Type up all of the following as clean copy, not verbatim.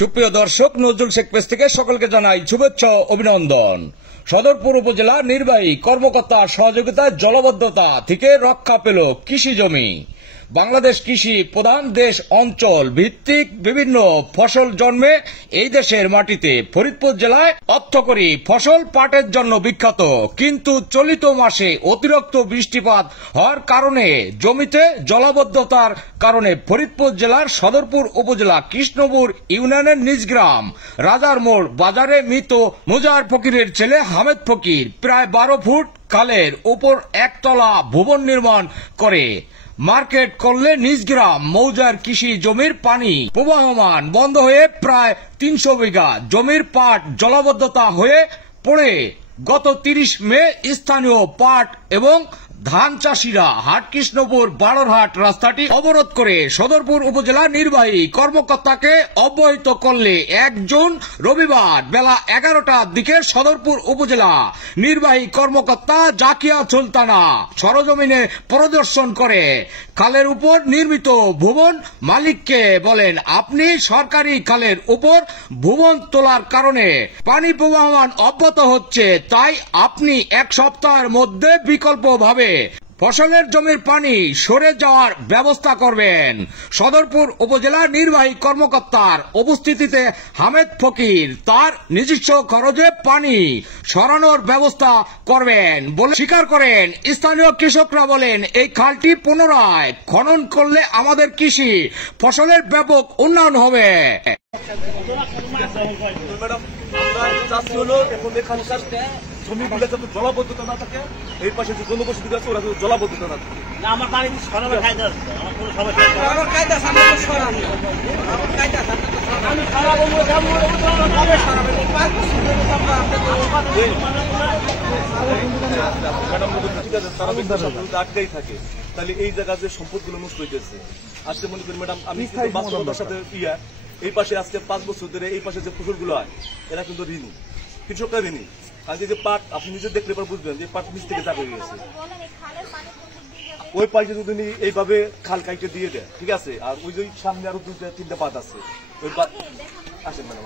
সুপ্রিয় দর্শক, নজরুল শেখ পেজ থেকে সকলকে জানাই শুভেচ্ছা ও অভিনন্দন। সদরপুর উপজেলা নির্বাহী কর্মকর্তার সহযোগিতায় জলাবদ্ধতা থেকে রক্ষা পেল কৃষি জমি। বাংলাদেশ কৃষি প্রধান দেশ, অঞ্চল ভিত্তিক বিভিন্ন ফসল জন্মে এই দেশের মাটিতে। ফরিদপুর জেলায় অর্থকরী ফসল পাটের জন্য বিখ্যাত, কিন্তু চলিত মাসে অতিরিক্ত বৃষ্টিপাত হওয়ার কারণে জমিতে জলাবদ্ধতার কারণে ফরিদপুর জেলার সদরপুর উপজেলা কৃষ্ণপুর ইউনিয়নের নিজ গ্রাম রাজার মোড় বাজারে মৃত মুজার ফকিরের ছেলে হামেদ ফকির প্রায় 12 ফুট খালের উপর একতলা ভবন নির্মাণ করে মার্কেট করলে নিজ গ্রাম মৌজার কৃষি জমির পানি প্রবাহমান বন্ধ হয়ে প্রায় 300 বিঘা জমির পাট জলাবদ্ধতা হয়ে পড়ে গত 30 মে স্থানীয় পাট এবং ধান চাষিরা হাটকৃষ্ণপুর বাড়রহাট রাস্তাটি অবরোধ করে সদরপুর উপজেলা নির্বাহী কর্মকর্তাকে অবহিত করলে 1 জুন রবিবার বেলা 11টার দিকে সদরপুর উপজেলা নির্বাহী কর্মকর্তা জাকিয়া সুলতানা সরজমিনে পরিদর্শন করে খালের উপর নির্মিত ভবন মালিককে বলেন, আপনি সরকারি খালের উপর ভবন তোলার কারণে পানি প্রবাহমান অব্যাহত হচ্ছে, তাই আপনি 1 সপ্তাহের মধ্যে বিকল্পভাবে ফসলের জমির পানি সরে যাওয়ার ব্যবস্থা করবেন। সদরপুর উপজেলা নির্বাহী কর্মকর্তার উপস্থিতিতে হামেদ ফকির তার নিজস্ব খরচে পানি সরানোর ব্যবস্থা করবেন বলে স্বীকার করেন। স্থানীয় কৃষকরা বলেন, এই খালটি পুনরায় খনন করলে আমাদের কৃষি ফসলের ব্যাপক উন্নয়ন হবে। জমিগুলো যাতে জলাবদ্ধতা না থাকে, এই পাশে যে জনবসতি আছে ওরা জলাবদ্ধতা না থাকে। আমার বাড়ি সরানোর কায়দা আছে, আমার কোনো সমস্যা নেই। আমার কায়দা সামনে সরানো, আমার কায়দা সামনে তো সরানো। আমি সরাবো আটকাই থাকে, তাহলে এই জায়গায় যে সম্পদগুলো নষ্ট হইতেছে। আজকে মনে করি ম্যাডাম, আমি বাস্তবতার সাথে এই পাশে আজকে 5 বছর ধরে এই পাশে যে ফসলগুলো হয় এরা কিন্তু ঋণী, কৃষকরা ঋণী। আর যে পাট আপনি নিজে দেখলে পর বুঝবেন যে পাট নিচ থেকে চাপ হয়ে গেছে। ওই পাশে যদি এইভাবে খাল কাইটে দিয়ে দেয়, ঠিক আছে। আর ওই যে সামনে আরো 2-3টা পাট আছে, ওই পাট আসেন ম্যাডাম।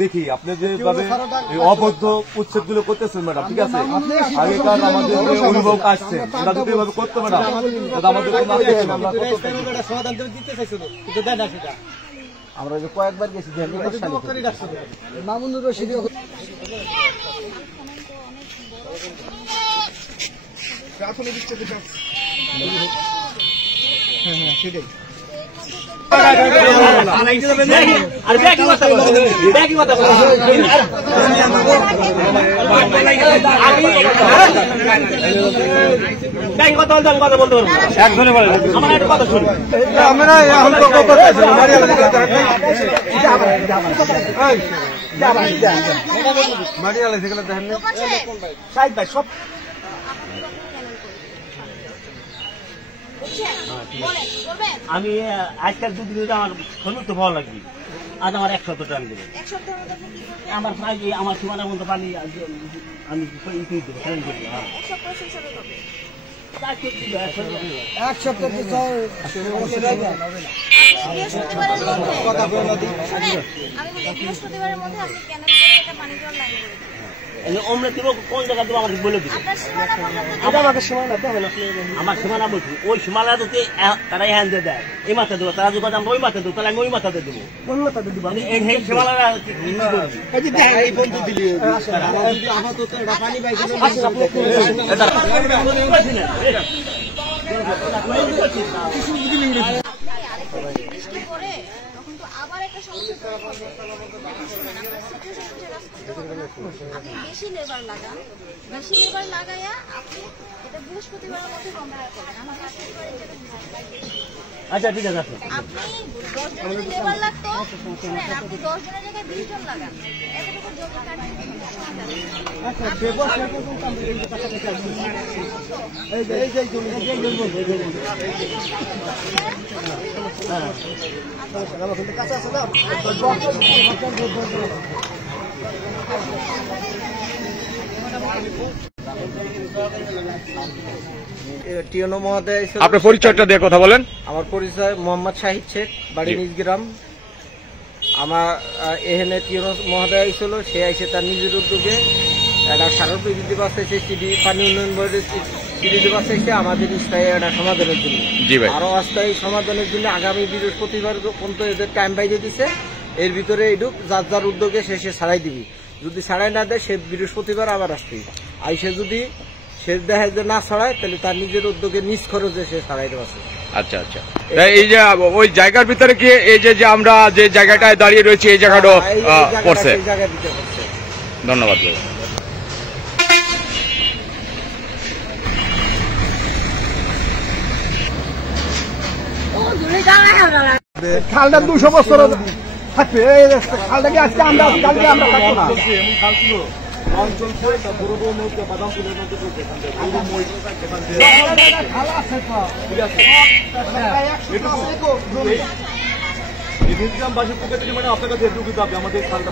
দেখি আপনি যেভাবে অবৈধ উচ্ছেদ গুলো করতেছেন ম্যাডাম, ঠিক আছে। আগেকার আমাদের অভিভাবক আসছে, ওরা যদি এভাবে করতো ম্যাডাম, আমাদের আমরা যে কয়েকবার গেছি মামুনুর রশিদ সেটাই আমি আজকাল 2 দিন আমার সমস্ত ভালো লাগবে। আজ আমার 1 সপ্তাহ টাইম দেবে। আমার প্রায় আমার সীমানার মধ্যে পানি আমি দেবো। 1 সপ্তাহ বৃহস্পতিবারের মধ্যে আপনি কেন এটা পানি জল লাইন করে অমরা দিব, কোন জায়গা দিব আমাকে বলে দিবে। আমার সীমানা বলছি, ওই সীমানা যদি তারা হ্যান্ড দিয়ে দেয়, এই মাথা দেবো, তারা যদি আমরা ওই মাথা দেবো, তাহলে আমি ওই মাথাতে দেবো। কোন মাথাতে দিব? এই সীমানা আবার একটা সমস্যা আপনি বেশি লেবার লাগান, বেশি লেবার লাগাইয়া আপনি এটা বৃহস্পতিবারের মধ্যে কমপ্লিট করেন। আমার কাছে আচ্ছা ঠিক আছে আছে। আপনি 10 জন যদি লেবার লাগতো, শুনেন, আপনি 10 জনের জায়গায় 20 জন লাগান, এতটুকু জমি কাটতে আচ্ছা ফেব্রুয়ারি এই যে জমি কাঁচা আছে না টিওনো মহোদয়। আপনার পরিচয়টা দিয়ে কথা বলেন। আমার পরিচয় মোহাম্মদ শাহিদ শেখ, বাড়ি নিজগ্রাম। আমার এখানে টিওনো মহোদয় আইছিল, সে আইসে তার নিজের উদ্যোগে একটা স্মারকলিপি দিবস হয়েছে, পানি উন্নয়ন বোর্ডের চিঠি দিবস হয়েছে আমাদের স্থায়ী একটা সমাধানের জন্য। আরো অস্থায়ী সমাধানের জন্য আগামী বৃহস্পতিবার পর্যন্ত এদের টাইম বাইরে দিছে, এর ভিতরে এইটুক যার যার উদ্যোগে সে ছাড়াই দিবি, যদি ছাড়াই না দেয় সে বৃহস্পতিবার আবার আসবে। আইসে যদি সে দেখে যে না ছড়ায়, তাহলে তার নিজের উদ্যোগে নিজ খরচে সে ছাড়াইতে পারছে। আচ্ছা আচ্ছা, এই যে ওই জায়গার ভিতরে কি এই যে আমরা যে জায়গাটায় দাঁড়িয়ে রয়েছি এই জায়গাটা পড়ছে? ধন্যবাদ। খালটা 200 বছর থাকবে, খালটাকে আজকে আমরা কালকে আমরা থাকবো না। মানে আপনার কাছে এটুকু দাবি আমাদের খালটা